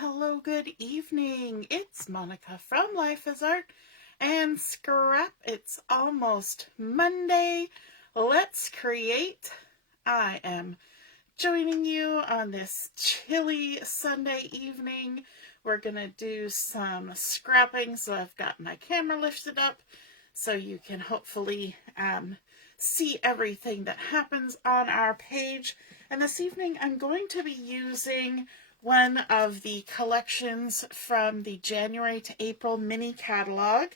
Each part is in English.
Hello, good evening. It's Monica from Life is Art and Scrap. It's almost Monday. Let's create. I am joining you on this chilly Sunday evening. We're going to do some scrapping, so I've got my camera lifted up so you can hopefully see everything that happens on our page. And this evening I'm going to be using one of the collections from the January to April mini catalog,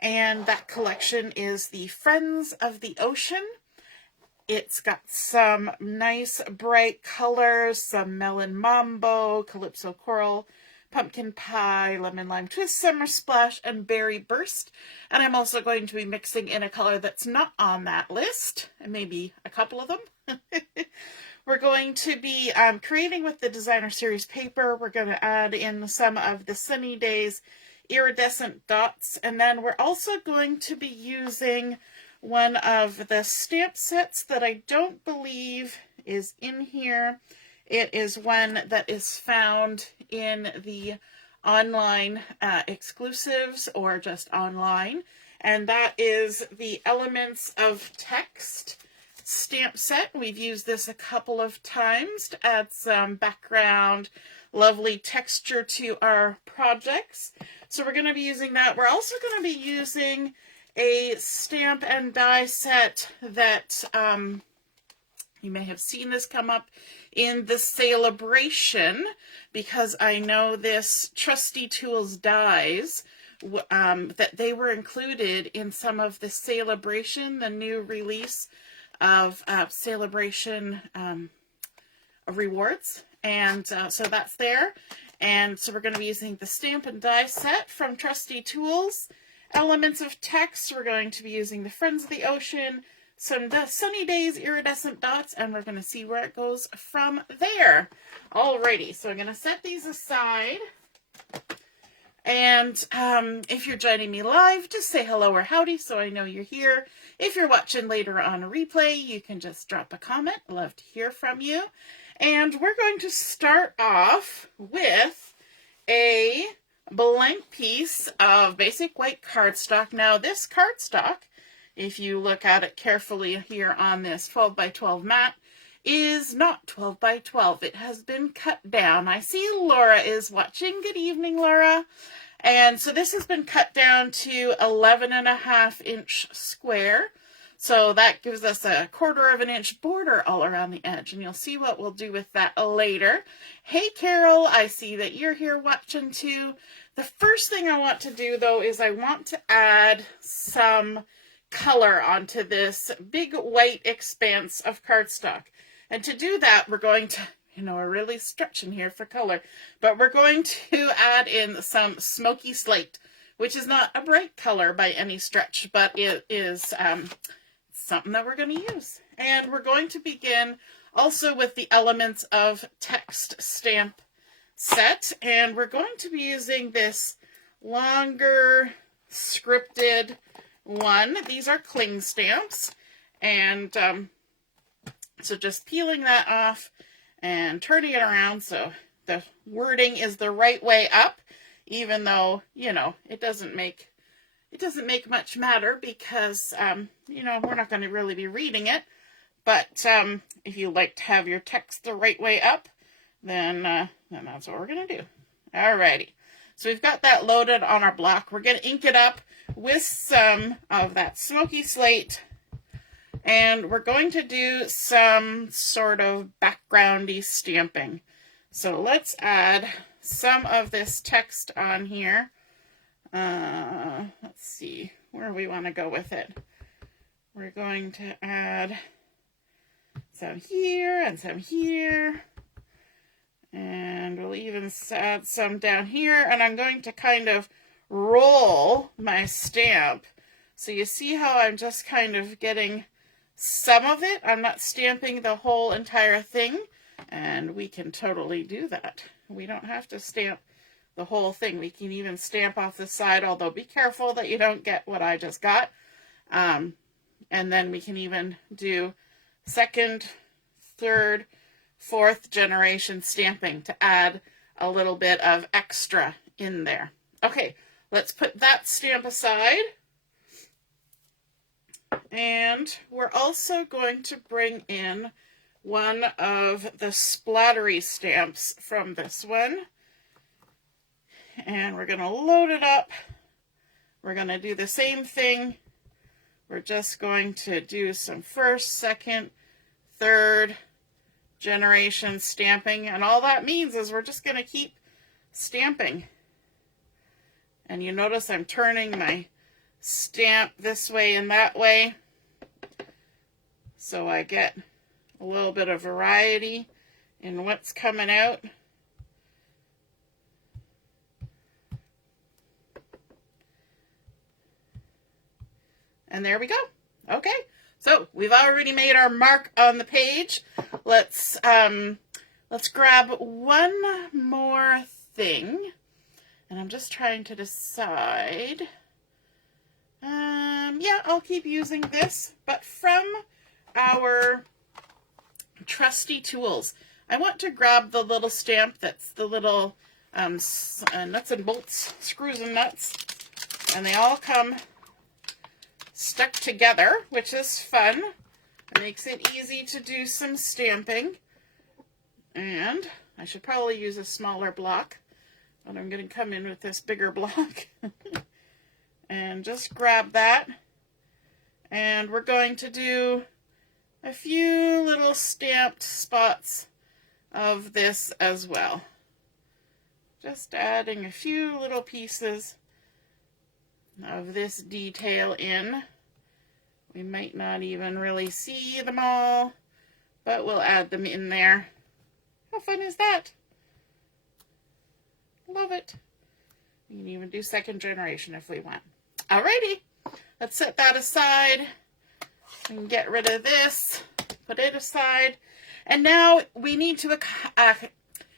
and that collection is the Friends of the Ocean. It's got some nice bright colors, some melon mambo, calypso coral, pumpkin pie, lemon lime twist, summer splash, and berry burst. And I'm also going to be mixing in a color that's not on that list, and maybe a couple of them. We're going to be creating with the designer series paper. We're going to add in some of the Sunny Days iridescent dots, and then we're also going to be using one of the stamp sets that I don't believe is in here. It is one that is found in the online exclusives or just online, and that is the Elements of Text stamp set. We've used this a couple of times to add some background, lovely texture to our projects. So we're going to be using that. We're also going to be using a stamp and die set that you may have seen this come up in the celebration, because I know this Trusty Tools dies that they were included in some of the celebration, the new release of celebration rewards, and so that's there. And so we're going to be using the stamp and die set from Trusty Tools, Elements of Text. We're going to be using the Friends of the Ocean, some Sunny Days iridescent dots, and we're going to see where it goes from there. Alrighty, so I'm going to set these aside. And if you're joining me live, just say hello or howdy so I know you're here. If you're watching later on a replay, you can just drop a comment. Love to hear from you. And we're going to start off with a blank piece of basic white cardstock. Now this cardstock, if you look at it carefully here on this 12 by 12 mat, is not 12 by 12. It has been cut down. I see Laura is watching. Good evening, Laura. And so this has been cut down to 11.5-inch square. So that gives us a 1/4 inch border all around the edge. And you'll see what we'll do with that later. Hey, Carol, I see that you're here watching too. The first thing I want to do, though, is I want to add some color onto this big white expanse of cardstock. And to do that, we're going to, we're really stretching here for color, but we're going to add in some Smoky Slate, which is not a bright color by any stretch, but it is something that we're going to use. And we're going to begin also with the Elements of Text stamp set, and we're going to be using this longer scripted one. These are cling stamps, and so just peeling that off and turning it around so the wording is the right way up, even though, it doesn't make much matter because, we're not going to really be reading it. But if you like to have your text the right way up, then that's what we're going to do. Alrighty. So we've got that loaded on our block. We're going to ink it up with some of that Smoky Slate. And we're going to do some sort of backgroundy stamping. So let's add some of this text on here. Let's see where we want to go with it. We're going to add some here and some here. And we'll even add some down here. And I'm going to kind of roll my stamp. So you see how I'm just kind of getting some of it. I'm not stamping the whole entire thing, and we can totally do that. We don't have to stamp the whole thing. We can even stamp off the side, although be careful that you don't get what I just got. And then we can even do second, third, fourth generation stamping to add a little bit of extra in there. Okay, let's put that stamp aside. And we're also going to bring in one of the splattery stamps from this one. And we're going to load it up. We're going to do the same thing. We're just going to do some first, second, third generation stamping. And all that means is we're just going to keep stamping. And you notice I'm turning my stamp this way and that way, so I get a little bit of variety in what's coming out. And there we go. Okay, so we've already made our mark on the page. Let's grab one more thing, and I'm just trying to decide. Yeah, I'll keep using this, but from our Trusty Tools, I want to grab the little stamp that's the little nuts and bolts, screws and nuts, and they all come stuck together, which is fun. It makes it easy to do some stamping. And I should probably use a smaller block, but I'm going to come in with this bigger block. And just grab that. And we're going to do a few little stamped spots of this as well. Just adding a few little pieces of this detail in. We might not even really see them all, but we'll add them in there. How fun is that? Love it. We can even do second generation if we want. Alrighty, let's set that aside and get rid of this, put it aside. And now we need to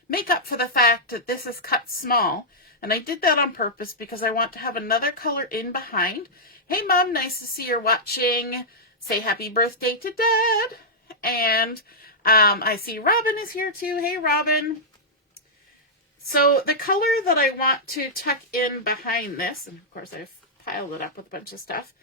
make up for the fact that this is cut small. And I did that on purpose because I want to have another color in behind. Hey Mom, nice to see you're watching. Say happy birthday to Dad. And I see Robin is here too. Hey Robin. So the color that I want to tuck in behind this, and of course I've piled it up with a bunch of stuff,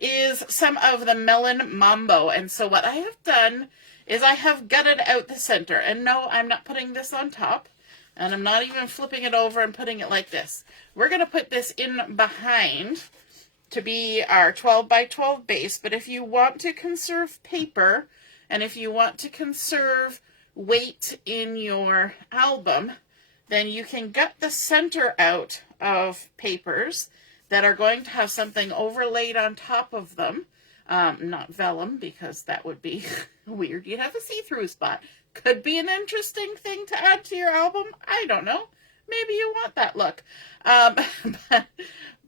is some of the Melon Mambo. And so what I have done is I have gutted out the center. And no, I'm not putting this on top. And I'm not even flipping it over and putting it like this. We're going to put this in behind to be our 12 by 12 base. But if you want to conserve paper, and if you want to conserve weight in your album, then you can gut the center out of papers that are going to have something overlaid on top of them. Not vellum, because that would be weird. You'd have a see-through spot. Could be an interesting thing to add to your album. I don't know. Maybe you want that look.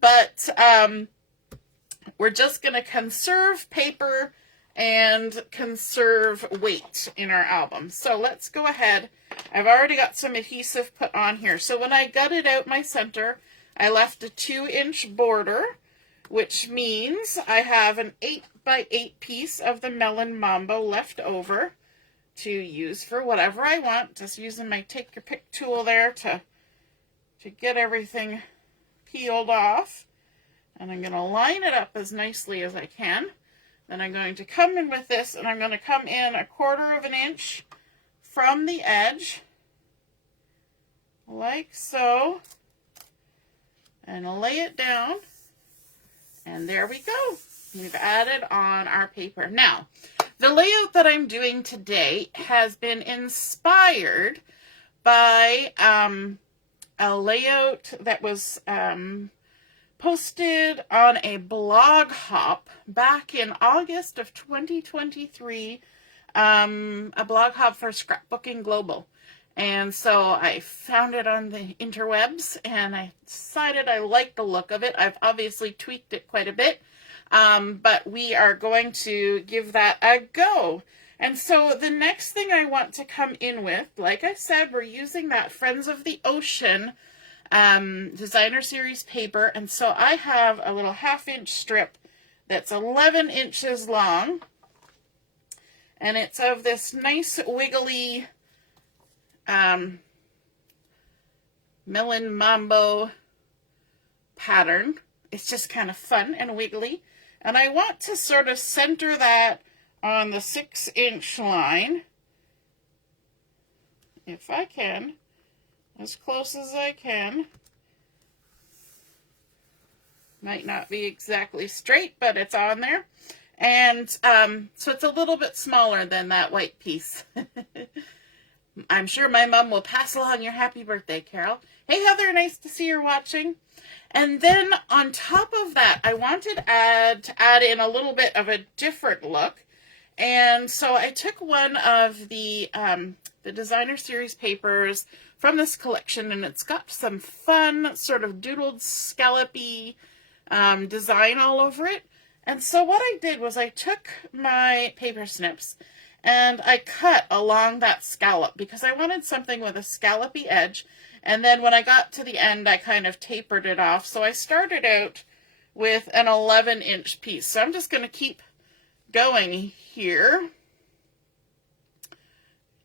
But we're just going to conserve paper and conserve weight in our album. So let's go ahead. I've already got some adhesive put on here. So when I gutted out my center, I left a 2-inch border, which means I have an 8 by 8 piece of the Melon Mambo left over to use for whatever I want. Just using my take your pick tool there to get everything peeled off. And I'm going to line it up as nicely as I can. Then I'm going to come in with this, and I'm going to come in 1/4 of an inch from the edge, like so, and lay it down. And there we go. We've added on our paper. Now, the layout that I'm doing today has been inspired by a layout that was posted on a blog hop back in August of 2023, a blog hop for Scrapbooking Global. And so I found it on the interwebs, and I decided I liked the look of it. I've obviously tweaked it quite a bit, but we are going to give that a go. And so the next thing I want to come in with, like I said, we're using that Friends of the Ocean designer series paper. And so I have a little 1/2-inch strip that's 11 inches long, and it's of this nice wiggly Melon Mambo pattern. It's just kind of fun and wiggly. And I want to sort of center that on the 6-inch line, if I can, as close as I can. Might not be exactly straight, but it's on there. And so it's a little bit smaller than that white piece. I'm sure my mom will pass along your happy birthday, Carol. Hey, Heather, nice to see you're watching. And then on top of that, I wanted to add in a little bit of a different look. And so I took one of the designer series papers from this collection, and it's got some fun sort of doodled scallopy design all over it. And so what I did was I took my paper snips and I cut along that scallop because I wanted something with a scallopy edge. And then when I got to the end, I kind of tapered it off. So I started out with an 11-inch piece. So I'm just going to keep going here.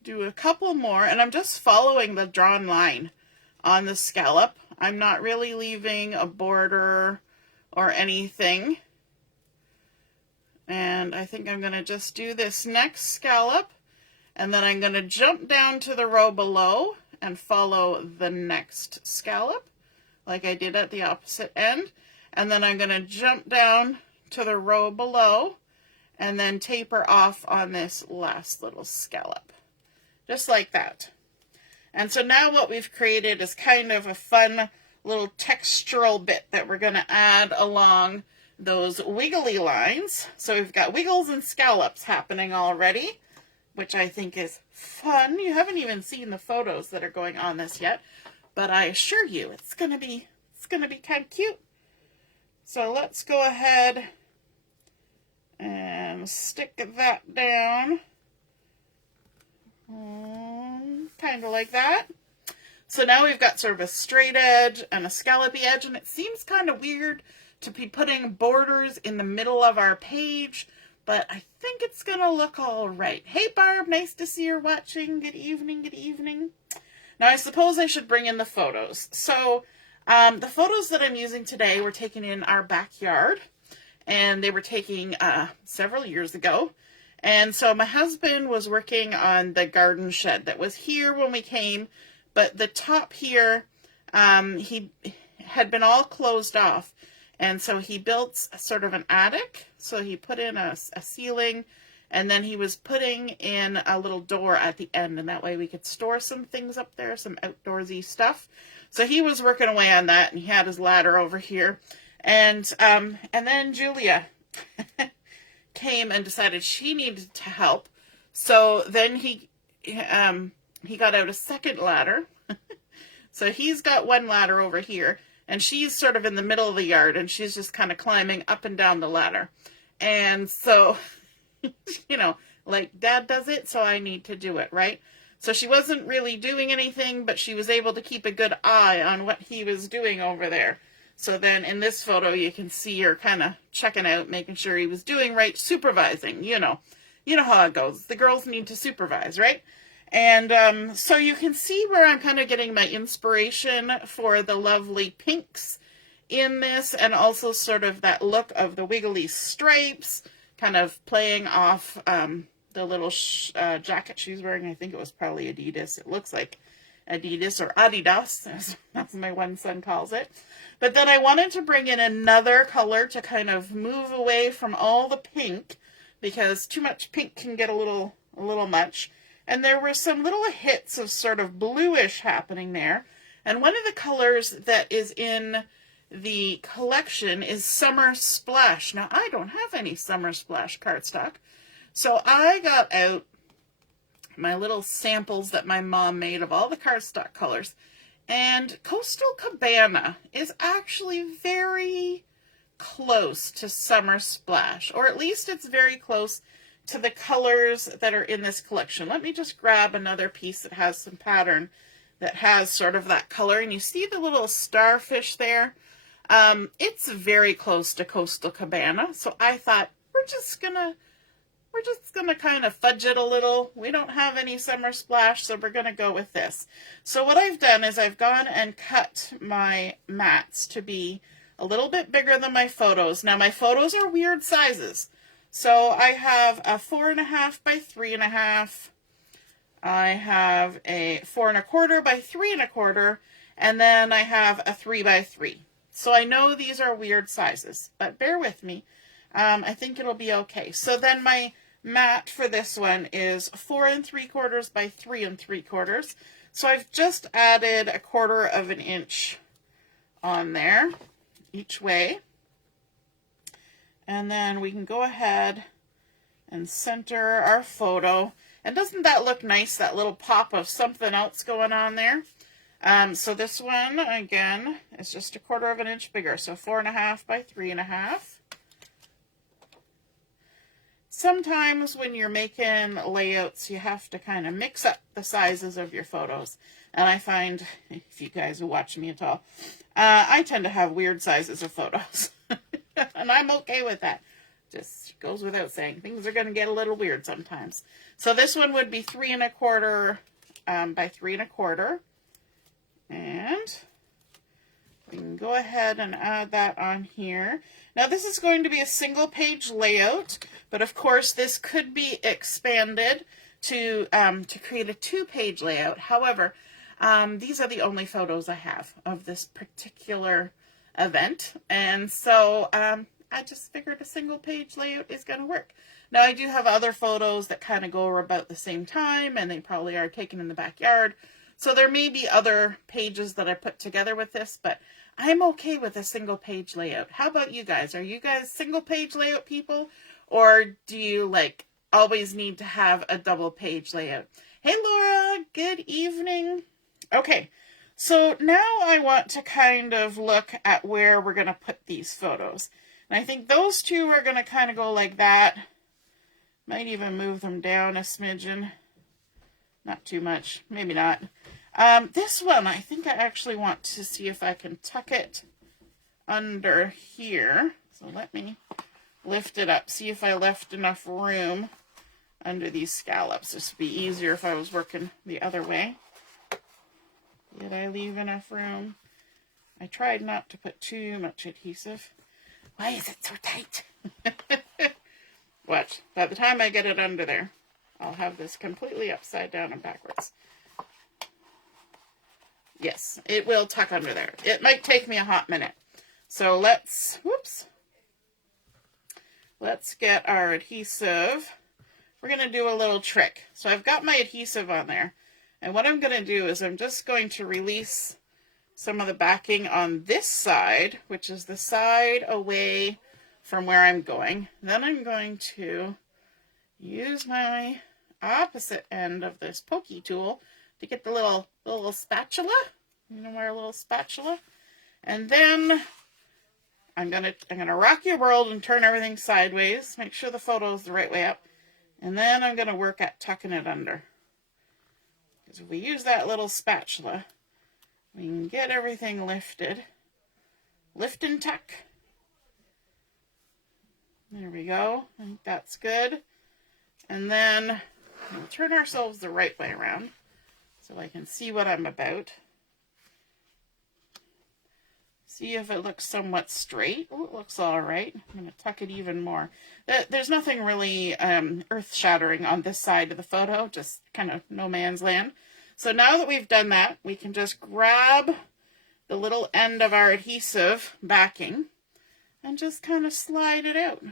Do a couple more, and I'm just following the drawn line on the scallop. I'm not really leaving a border or anything. And I think I'm going to just do this next scallop, and then I'm going to jump down to the row below and follow the next scallop like I did at the opposite end. And then I'm going to jump down to the row below and then taper off on this last little scallop. Just like that. And so now what we've created is kind of a fun little textural bit that we're going to add along those wiggly lines. So we've got wiggles and scallops happening already, which I think is fun. You haven't even seen the photos that are going on this yet, but I assure you it's going to be kind of cute. So let's go ahead and stick that down. Kind of like that. So now we've got sort of a straight edge and a scallopy edge, and it seems kind of weird to be putting borders in the middle of our page, but I think it's going to look all right. Hey, Barb, nice to see you're watching. Good evening, good evening. Now, I suppose I should bring in the photos. So the photos that I'm using today were taken in our backyard, and they were taken several years ago. And so my husband was working on the garden shed that was here when we came, but the top here, he had been all closed off. And so he built sort of an attic. So he put in a ceiling, and then he was putting in a little door at the end, and that way we could store some things up there, some outdoorsy stuff. So he was working away on that, and he had his ladder over here. And then Julia came and decided she needed to help. So then he got out a second ladder. So he's got one ladder over here, and she's sort of in the middle of the yard, and she's just kind of climbing up and down the ladder. And so, you know, like Dad does it, so I need to do it, right? So she wasn't really doing anything, but she was able to keep a good eye on what he was doing over there. So then in this photo, you can see her kind of checking out, making sure he was doing right, supervising, you know how it goes. The girls need to supervise, right? And so you can see where I'm kind of getting my inspiration for the lovely pinks in this, and also sort of that look of the wiggly stripes, kind of playing off the little jacket she's wearing. I think it was probably Adidas. It looks like Adidas or Adidas, as my one son calls it. But then I wanted to bring in another color to kind of move away from all the pink, because too much pink can get a little much. And there were some little hits of sort of bluish happening there. And one of the colors that is in the collection is Summer Splash. Now, I don't have any Summer Splash cardstock. So I got out my little samples that my mom made of all the cardstock colors. And Coastal Cabana is actually very close to Summer Splash, or at least it's very close to the colors that are in this collection. Let me just grab another piece that has some pattern that has sort of that color. And you see the little starfish there? It's very close to Coastal Cabana. So I thought we're just going to we're just going to kind of fudge it a little. We don't have any summer splash, so we're going to go with this. So what I've done is I've gone and cut my mats to be a little bit bigger than my photos. Now my photos are weird sizes. So I have a 4.5 by 3.5. I have a 4.25 by 3.25, and then I have a 3 by 3. So I know these are weird sizes, but bear with me. I think it'll be okay. So then my mat for this one is 4.75 by 3.75. So I've just added 1/4 inch on there each way. And then we can go ahead and center our photo. And doesn't that look nice, that little pop of something else going on there? So this one, again, is just 1/4 inch bigger. So 4.5 by 3.5. Sometimes when you're making layouts, you have to kind of mix up the sizes of your photos. And I find, if you guys who watch me at all, I tend to have weird sizes of photos. And I'm okay with that. Just goes without saying. Things are going to get a little weird sometimes. So this one would be 3.25 by 3.25. And we can go ahead and add that on here. Now this is going to be a single page layout, but of course this could be expanded to create a 2-page layout. However, these are the only photos I have of this particular event, and so I just figured a single page layout is going to work. Now I do have other photos that kind of go about the same time, and they probably are taken in the backyard. So there may be other pages that I put together with this, but I'm okay with a single page layout. How about you guys? Are you guys single page layout people? Or do you like always need to have a double page layout? Hey Laura, good evening. Okay, so now I want to kind of look at where we're going to put these photos. And I think those two are going to kind of go like that. Might even move them down a smidgen. Not too much, maybe not. This one, I think I actually want to see if I can tuck it under here. So let me lift it up, see if I left enough room under these scallops. This would be easier if I was working the other way. Did I leave enough room? I tried not to put too much adhesive. Why is it so tight? Watch, by the time I get it under there, I'll have this completely upside down and backwards. Yes, it will tuck under there. It might take me a hot minute. So let's get our adhesive. We're going to do a little trick. So I've got my adhesive on there. And what I'm going to do is I'm just going to release some of the backing on this side, which is the side away from where I'm going. Then I'm going to use my opposite end of this pokey tool to get the little spatula. You know, our little spatula. And then I'm gonna rock your world and turn everything sideways. Make sure the photo is the right way up. And then I'm gonna work at tucking it under. Because if we use that little spatula, we can get everything lifted. Lift and tuck. There we go. I think that's good. And then we'll turn ourselves the right way around so I can see what I'm about. See if it looks somewhat straight. Oh, it looks all right. I'm going to tuck it even more. There's nothing really earth-shattering on this side of the photo, just kind of no man's land. So now that we've done that, we can just grab the little end of our adhesive backing and just kind of slide it out.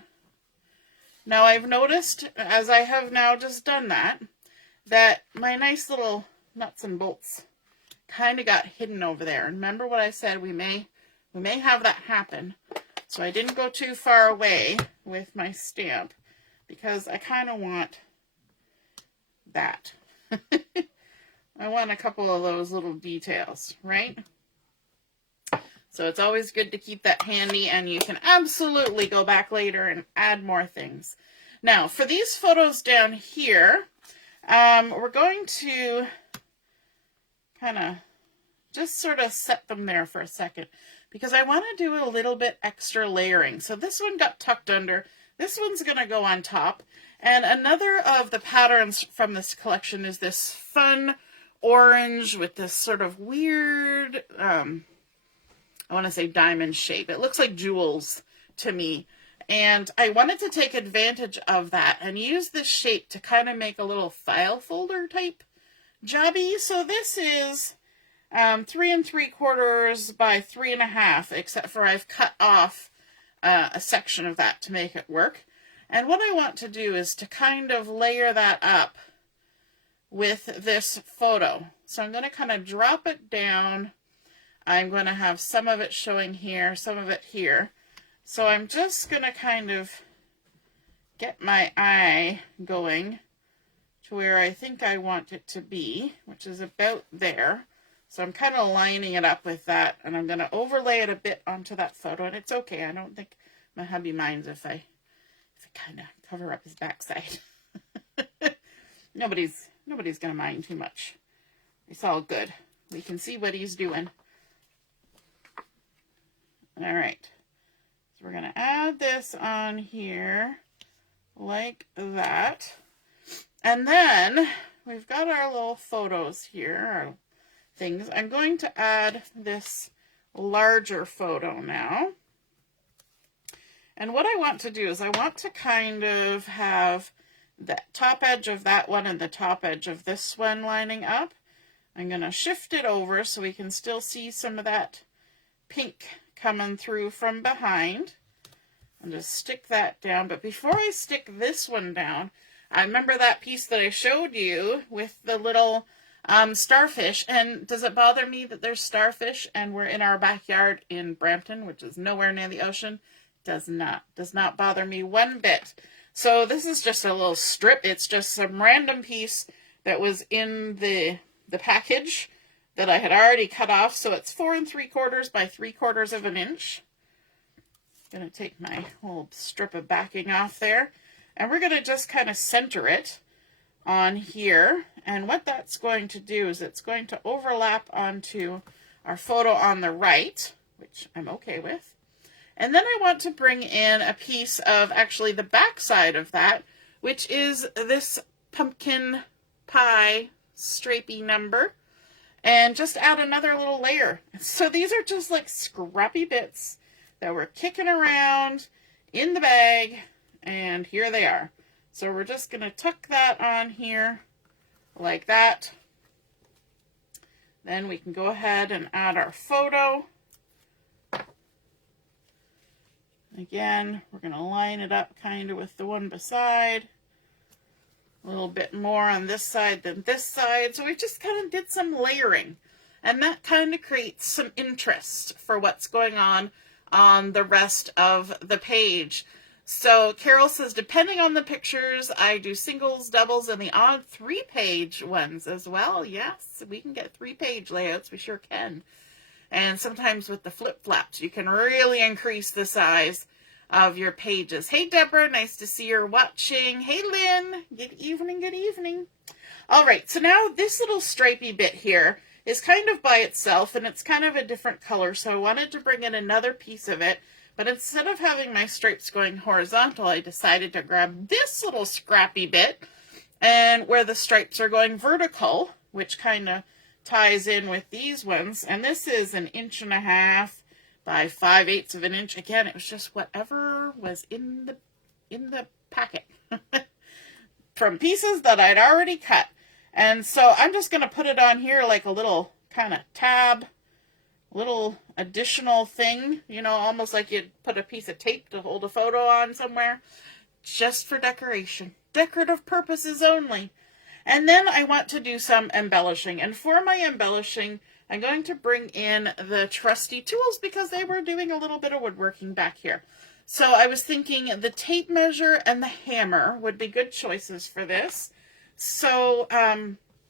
Now I've noticed, as I have now just done that, that my nice little nuts and bolts kind of got hidden over there. And remember what I said, we may have that happen. So I didn't go too far away with my stamp because I kind of want that. I want a couple of those little details, right? So it's always good to keep that handy, and you can absolutely go back later and add more things. Now, for these photos down here, we're going to kind of just sort of set them there for a second because I want to do a little bit extra layering. So this one got tucked under. This one's going to go on top. And another of the patterns from this collection is this fun orange with this sort of weird, I want to say diamond shape. It looks like jewels to me. And I wanted to take advantage of that and use this shape to kind of make a little file folder type jobby. So this is 3 3/4 by 3.5, except for I've cut off a section of that to make it work. And what I want to do is to kind of layer that up with this photo. So I'm going to kind of drop it down. I'm going to have some of it showing here, some of it here. So I'm just going to kind of get my eye going to where I think I want it to be, which is about there. So I'm kind of lining it up with that, and I'm going to overlay it a bit onto that photo, and it's okay. I don't think my hubby minds if I kind of cover up his backside. Nobody's going to mind too much. It's all good. We can see what he's doing. All right. So we're going to add this on here like that. And then we've got our little photos here, our things. I'm going to add this larger photo now. And what I want to do is I want to kind of have the top edge of that one and the top edge of this one lining up. I'm going to shift it over so we can still see some of that pink coming through from behind. And just stick that down. But before I stick this one down, I remember that piece that I showed you with the little starfish. And does it bother me that there's starfish and we're in our backyard in Brampton, which is nowhere near the ocean? Does not bother me one bit. So this is just a little strip. It's just some random piece that was in the package that I had already cut off. So it's 4 3/4 by 3/4 of an inch. Going to take my whole strip of backing off there, and we're going to just kind of center it on here. And what that's going to do is it's going to overlap onto our photo on the right, which I'm okay with. And then I want to bring in a piece of actually the back side of that, which is this pumpkin pie stripey number, and just add another little layer. So these are just like scrappy bits that we're kicking around in the bag, and here they are. So we're just going to tuck that on here like that. Then we can go ahead and add our photo. Again, we're going to line it up kind of with the one beside. A little bit more on this side than this side. So we just kind of did some layering, and that kind of creates some interest for what's going on the rest of the page. So Carol says, depending on the pictures, I do singles, doubles, and the odd 3-page ones as well. Yes, we can get 3-page layouts. We sure can. And sometimes with the flip-flaps, you can really increase the size of your pages. Hey, Deborah, nice to see you're watching. Hey, Lynn, good evening, good evening. All right, so now this little stripey bit here is kind of by itself, and it's kind of a different color, so I wanted to bring in another piece of it, but instead of having my stripes going horizontal, I decided to grab this little scrappy bit, and where the stripes are going vertical, which kind of ties in with these ones, and this is 1.5 inches by 5/8 of an inch. Again, it was just whatever was in the packet from pieces that I'd already cut. And so I'm just going to put it on here like a little kind of tab, little additional thing, you know, almost like you'd put a piece of tape to hold a photo on somewhere, just for decoration, decorative purposes only. And then I want to do some embellishing. And for my embellishing, I'm going to bring in the Trusty Tools because they were doing a little bit of woodworking back here. So I was thinking the tape measure and the hammer would be good choices for this. So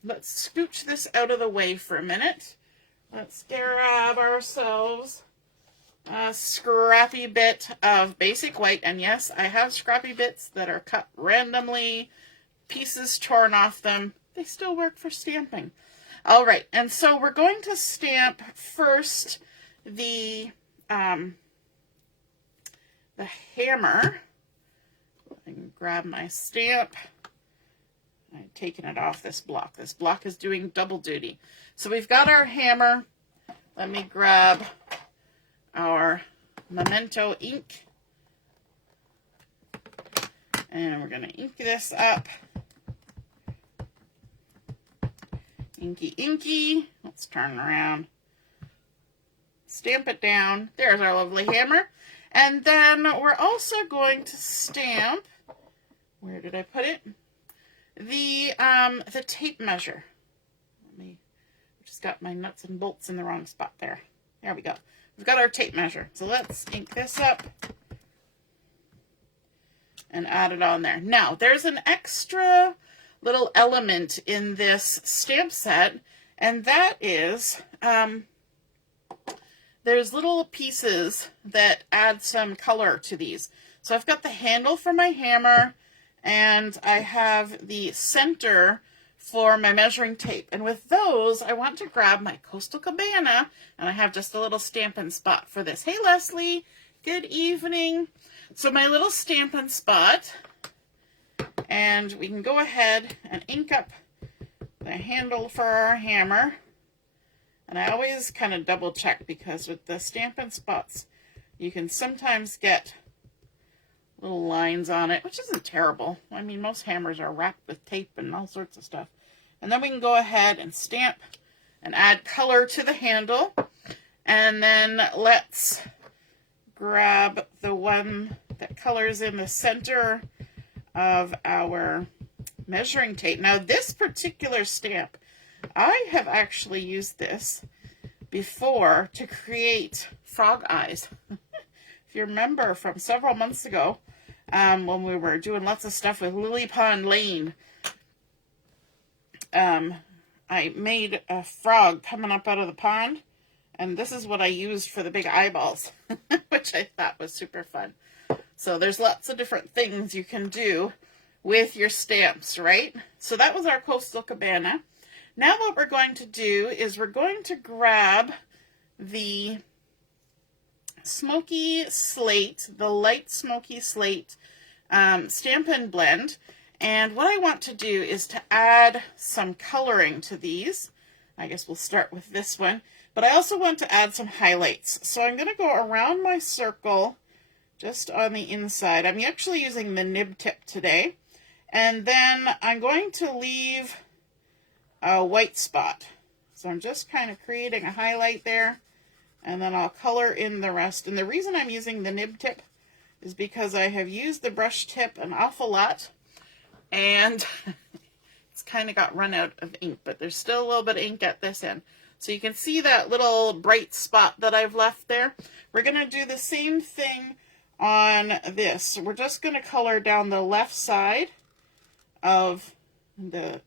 let's scooch this out of the way for a minute. Let's grab ourselves a scrappy bit of basic white. And yes, I have scrappy bits that are cut randomly, pieces torn off them. They still work for stamping. All right, and so we're going to stamp first the hammer. And grab my stamp. I'm taking it off this block. This block is doing double duty. So we've got our hammer. Let me grab our Memento ink. And we're going to ink this up. Inky, inky. Let's turn around. Stamp it down. There's our lovely hammer. And then we're also going to stamp, where did I put it? The tape measure. Just got my nuts and bolts in the wrong spot there. There we go. We've got our tape measure. So let's ink this up and add it on there. Now, there's an extra little element in this stamp set, and that is there's little pieces that add some color to these. So I've got the handle for my hammer, and I have the center for my measuring tape. And with those, I want to grab my Coastal Cabana, and I have just a little Stampin' spot for this. Hey, Leslie, good evening. So my little Stampin' spot, and we can go ahead and ink up the handle for our hammer. And I always kind of double check, because with the Stampin' spots, you can sometimes get little lines on it, which isn't terrible. I mean, most hammers are wrapped with tape and all sorts of stuff. And then we can go ahead and stamp and add color to the handle. And then let's grab the one that colors in the center of our measuring tape. Now, this particular stamp, I have actually used this before to create frog eyes. If you remember from several months ago, when we were doing lots of stuff with Lily Pond Lane, I made a frog coming up out of the pond, and this is what I used for the big eyeballs, which I thought was super fun. So there's lots of different things you can do with your stamps, right? So that was our Coastal Cabana. Now what we're going to do is we're going to grab the Smoky Slate, the light Smoky Slate Stampin' blend. And what I want to do is to add some coloring to these. I guess we'll start with this one. But I also want to add some highlights. So I'm going to go around my circle just on the inside. I'm actually using the nib tip today. And then I'm going to leave a white spot. So I'm just kind of creating a highlight there, and then I'll color in the rest. And the reason I'm using the nib tip is because I have used the brush tip an awful lot, and it's kind of got run out of ink, but there's still a little bit of ink at this end. So you can see that little bright spot that I've left there. We're going to do the same thing on this. We're just going to color down the left side of the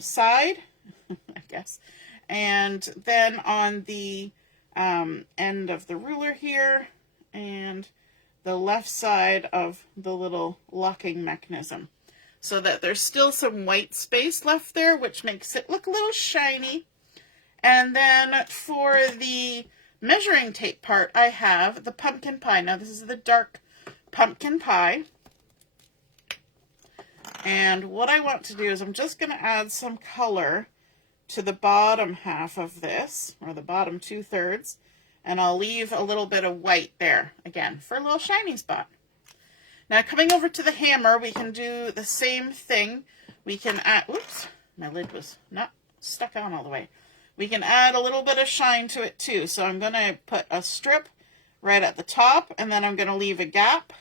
side, I guess, and then on the end of the ruler here, and the left side of the little locking mechanism, so that there's still some white space left there, which makes it look a little shiny. And then for the measuring tape part, I have the pumpkin pie. Now this is the dark pumpkin pie. And what I want to do is I'm just going to add some color to the bottom half of this, or the bottom 2/3, and I'll leave a little bit of white there, again, for a little shiny spot. Now coming over to the hammer, we can do the same thing. We can add, oops, my lid was not stuck on all the way. We can add a little bit of shine to it too. So I'm going to put a strip right at the top, and then I'm going to leave a gap,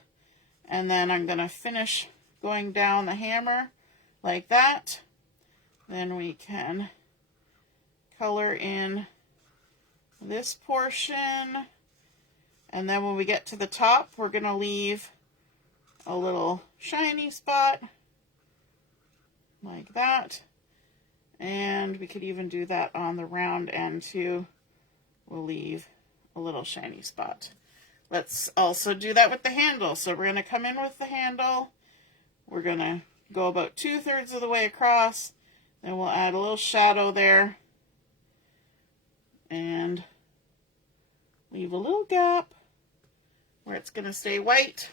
and then I'm going to finish going down the hammer like that. Then we can color in this portion, and then when we get to the top, we're going to leave a little shiny spot like that. And we could even do that on the round end too. We'll leave a little shiny spot. Let's also do that with the handle. So we're going to come in with the handle. We're going to go about 2/3 of the way across. Then we'll add a little shadow there. And leave a little gap where it's going to stay white.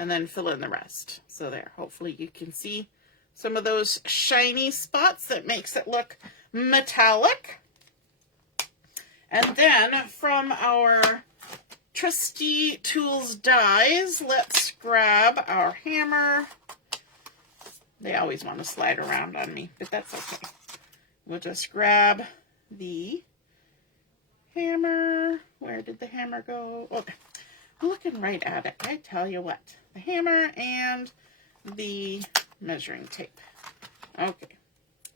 and then fill in the rest. So there, hopefully you can see some of those shiny spots that makes it look metallic. And then from our Trusty Tools dies, let's grab our hammer. They always want to slide around on me, but that's okay. We'll just grab the hammer. Where did the hammer go? Oh, I'm looking right at it. I tell you what. The hammer and the measuring tape. Okay.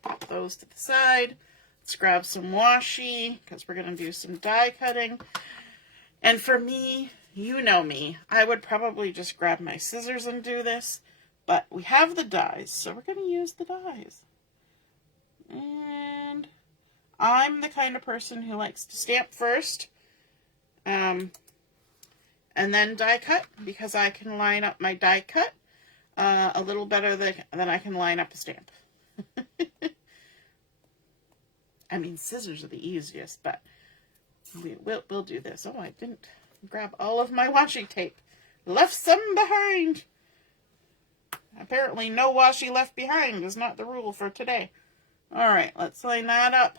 Put those to the side. Let's grab some washi because we're going to do some die cutting. And for me, you know me, I would probably just grab my scissors and do this. But we have the dies, so we're going to use the dies. And I'm the kind of person who likes to stamp first. And then die cut, because I can line up my die cut a little better than I can line up a stamp. I mean, scissors are the easiest, but we'll do this. Oh, I didn't grab all of my washi tape. Left some behind. Apparently no washi left behind is not the rule for today. All right, let's line that up.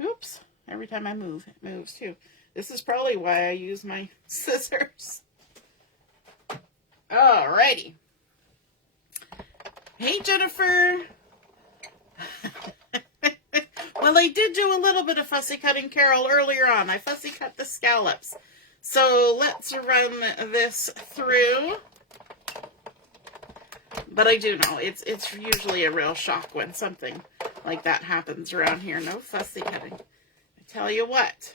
Oops, every time I move, it moves too. This is probably why I use my scissors. All righty. Hey, Jennifer. Well, I did do a little bit of fussy cutting, Carol, earlier on. I fussy cut the scallops. So let's run this through. But I do know it's usually a real shock when something like that happens around here. No fussy cutting. I tell you what,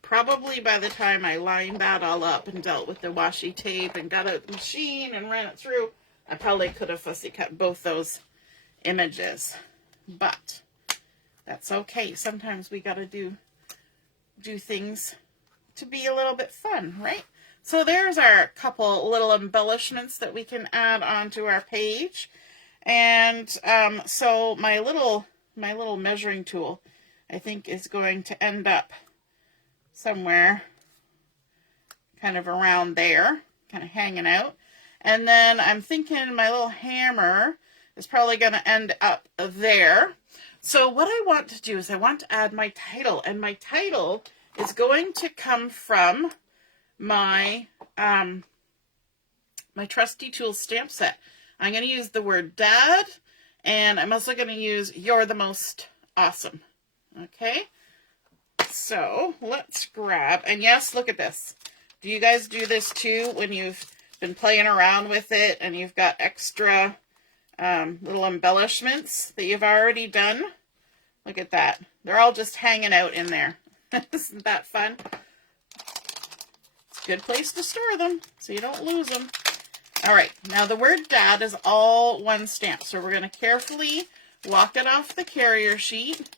probably by the time I lined that all up and dealt with the washi tape and got out the machine and ran it through, I probably could have fussy cut both those images. But that's okay. Sometimes we got to do things to be a little bit fun, right? So there's our couple little embellishments that we can add onto our page. And so my little measuring tool, I think, is going to end up somewhere kind of around there, kind of hanging out. And then I'm thinking my little hammer is probably going to end up there. So what I want to do is I want to add my title, and my title is going to come from my my Trusty Tools stamp set. I'm going to use the word Dad, and I'm also going to use You're the Most Awesome. Okay, so let's grab, and yes, look at this. Do you guys do this too when you've been playing around with it and you've got extra little embellishments that you've already done? Look at that. They're all just hanging out in there. Isn't that fun? It's a good place to store them so you don't lose them. All right, now the word Dad is all one stamp, so we're going to carefully walk it off the carrier sheet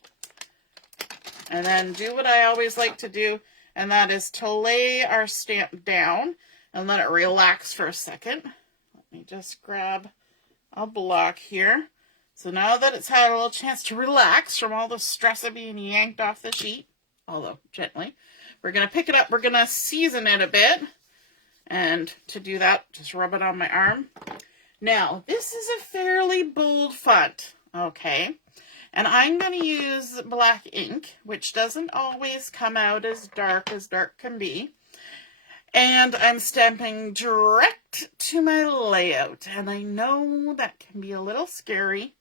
and then do what I always like to do, and that is to lay our stamp down and let it relax for a second. Let me just grab a block here. So now that it's had a little chance to relax from all the stress of being yanked off the sheet, although gently, we're going to pick it up. We're going to season it a bit. And to do that, just rub it on my arm. Now, this is a fairly bold font, okay? And I'm going to use black ink, which doesn't always come out as dark can be. And I'm stamping direct to my layout. And I know that can be a little scary.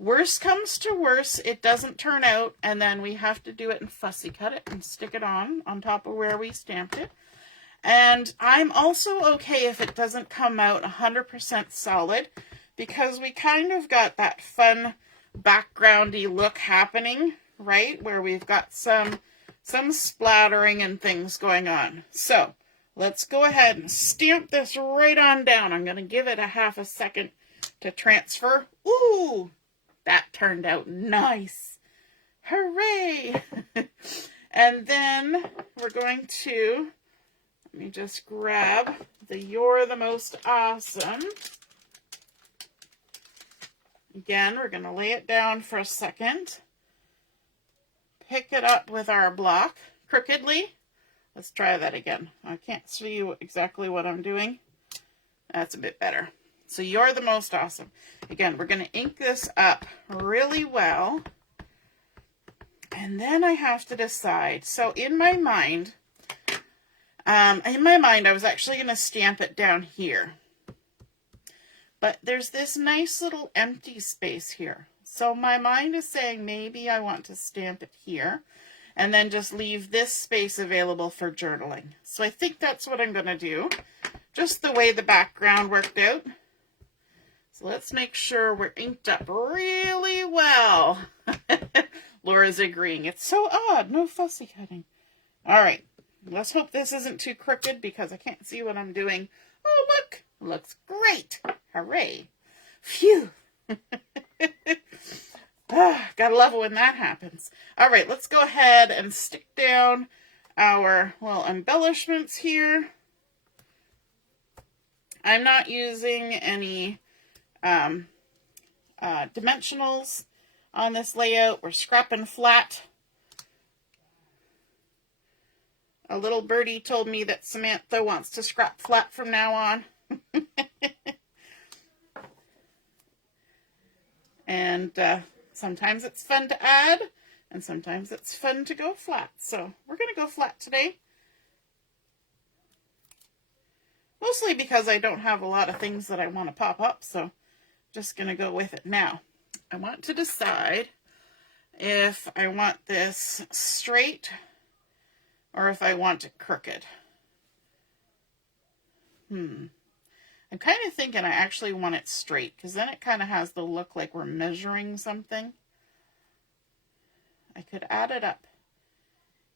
Worst comes to worst, it doesn't turn out, and then we have to do it and fussy cut it and stick it on top of where we stamped it. And I'm also okay if it doesn't come out 100% solid, because we kind of got that fun backgroundy look happening, right? Where we've got some splattering and things going on. So let's go ahead and stamp this right on down. I'm going to give it a half a second to transfer. Ooh, that turned out nice. Hooray! And then we're going to, let me just grab the You're the Most Awesome. Again, we're going to lay it down for a second. Pick it up with our block crookedly. Let's try that again. I can't see exactly what I'm doing. That's a bit better. So you're the most awesome. Again, we're going to ink this up really well. And then I have to decide. So in my mind, I was actually going to stamp it down here. But there's this nice little empty space here. So my mind is saying maybe I want to stamp it here and then just leave this space available for journaling. So I think that's what I'm going to do. Just the way the background worked out. So let's make sure we're inked up really well. Laura's agreeing. It's so odd. No fussy cutting. All right. Let's hope this isn't too crooked because I can't see what I'm doing. Oh, look. Looks great. Hooray. Phew. Gotta love it when that happens. All right. Let's go ahead and stick down our little embellishments here. I'm not using any dimensionals on this layout. We're scrapping flat. A little birdie told me that Samantha wants to scrap flat from now on. And sometimes it's fun to add, and sometimes it's fun to go flat. So we're going to go flat today. Mostly because I don't have a lot of things that I want to pop up, so just going to go with it. Now, I want to decide if I want this straight or if I want it crooked. I'm kind of thinking I actually want it straight, because then it kind of has the look like we're measuring something. I could add it up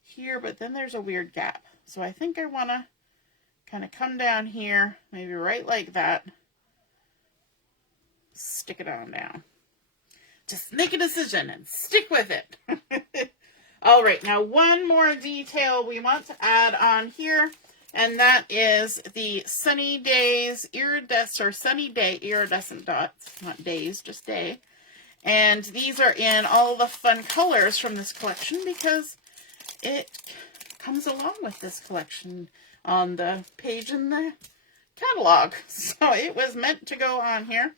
here, but then there's a weird gap. So I think I want to kind of come down here, maybe right like that. Stick it on down. Just make a decision and stick with it. All right, now one more detail we want to add on here, and that is the Sunny Days Iridescent, or Sunny Day Iridescent dots. Not days, just day. And these are in all the fun colors from this collection because it comes along with this collection on the page in the catalog. So it was meant to go on here.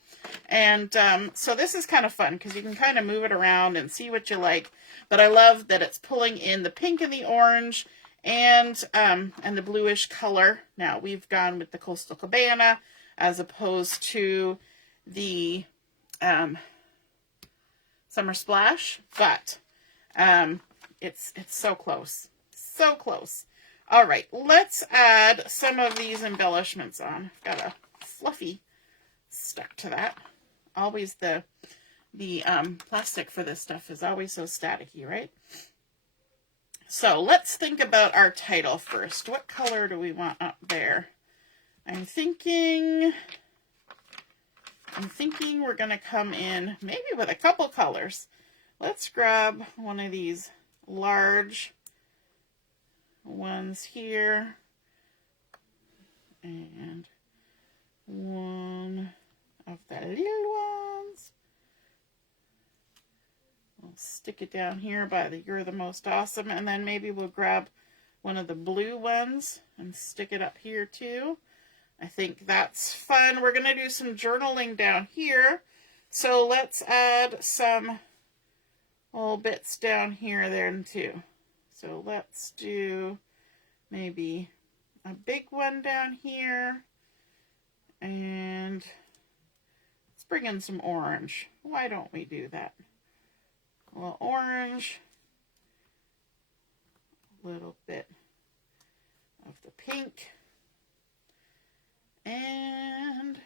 And so this is kind of fun because you can kind of move it around and see what you like. But I love that it's pulling in the pink and the orange and the bluish color. Now we've gone with the Coastal Cabana as opposed to the Summer Splash, but it's so close. So close. All right, let's add some of these embellishments on. Got a fluffy stuck to that. Always the plastic for this stuff is always so staticky, right? So let's think about our title first. What color do we want up there? I'm thinking we're going to come in maybe with a couple colors. Let's grab one of these large ones here and one of the little ones. We'll stick it down here by the You're the Most Awesome, and then maybe we'll grab one of the blue ones and stick it up here too. I think that's fun. We're going to do some journaling down here. So let's add some little bits down here then too. So let's do maybe a big one down here. And let's bring in some orange. Why don't we do that? A little orange. A little bit of the pink. And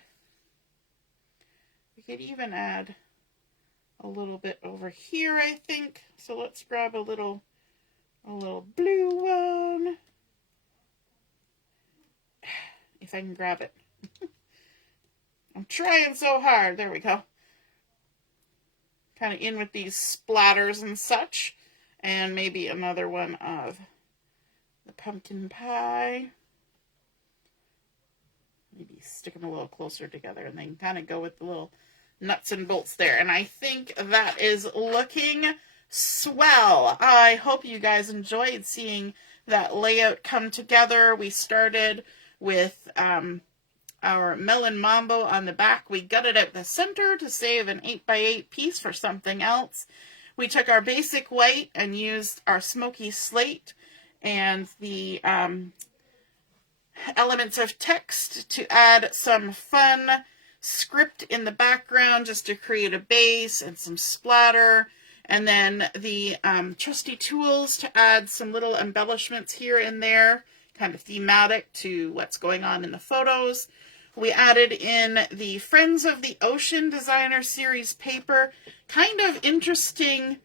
we could even add a little bit over here, I think. So let's grab a little blue one. If I can grab it. I'm trying so hard. There we go. Kind of in with these splatters and such. And maybe another one of the pumpkin pie. Maybe stick them a little closer together and then kind of go with the little nuts and bolts there. And I think that is looking swell. I hope you guys enjoyed seeing that layout come together. We started with our Melon Mambo on the back. We gutted out the center to save an 8x8 piece for something else. We took our basic white and used our Smoky Slate and the elements of text to add some fun script in the background just to create a base and some splatter. And then the Trusty Tools to add some little embellishments here and there, kind of thematic to what's going on in the photos. We added in the Friends of the Ocean Designer Series paper. Kind of interesting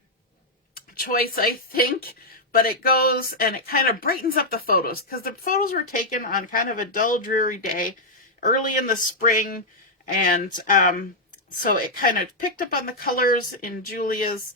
choice, I think, but it goes and it kind of brightens up the photos because the photos were taken on kind of a dull, dreary day early in the spring, and so it kind of picked up on the colors in Julia's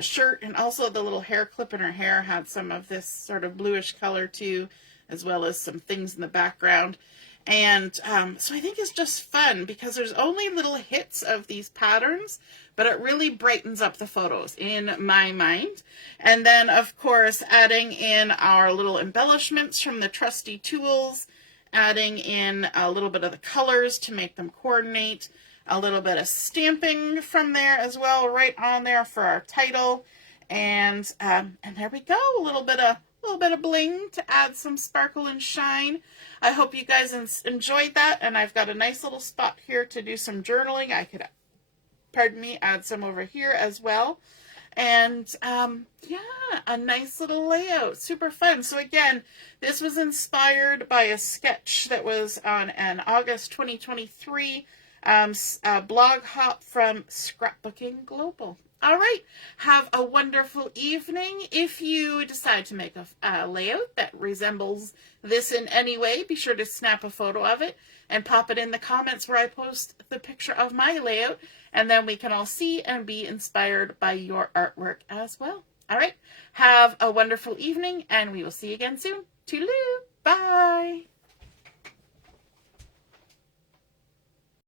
shirt, and also the little hair clip in her hair had some of this sort of bluish color too, as well as some things in the background. And so I think it's just fun because there's only little hits of these patterns, but it really brightens up the photos in my mind. And then, of course, adding in our little embellishments from the Trusty Tools, adding in a little bit of the colors to make them coordinate, a little bit of stamping from there as well, right on there for our title. And there we go, a little bit of bling to add some sparkle and shine. I hope you guys enjoyed that, and I've got a nice little spot here to do some journaling. I could, pardon me, add some over here as well. And yeah, a nice little layout, super fun. So again, this was inspired by a sketch that was on an August 2023 blog hop from Scrapbooking Global. All right, have a wonderful evening. If you decide to make a layout that resembles this in any way, be sure to snap a photo of it and pop it in the comments where I post the picture of my layout, and then we can all see and be inspired by your artwork as well. All right, have a wonderful evening, and we will see you again soon. Toodaloo, bye.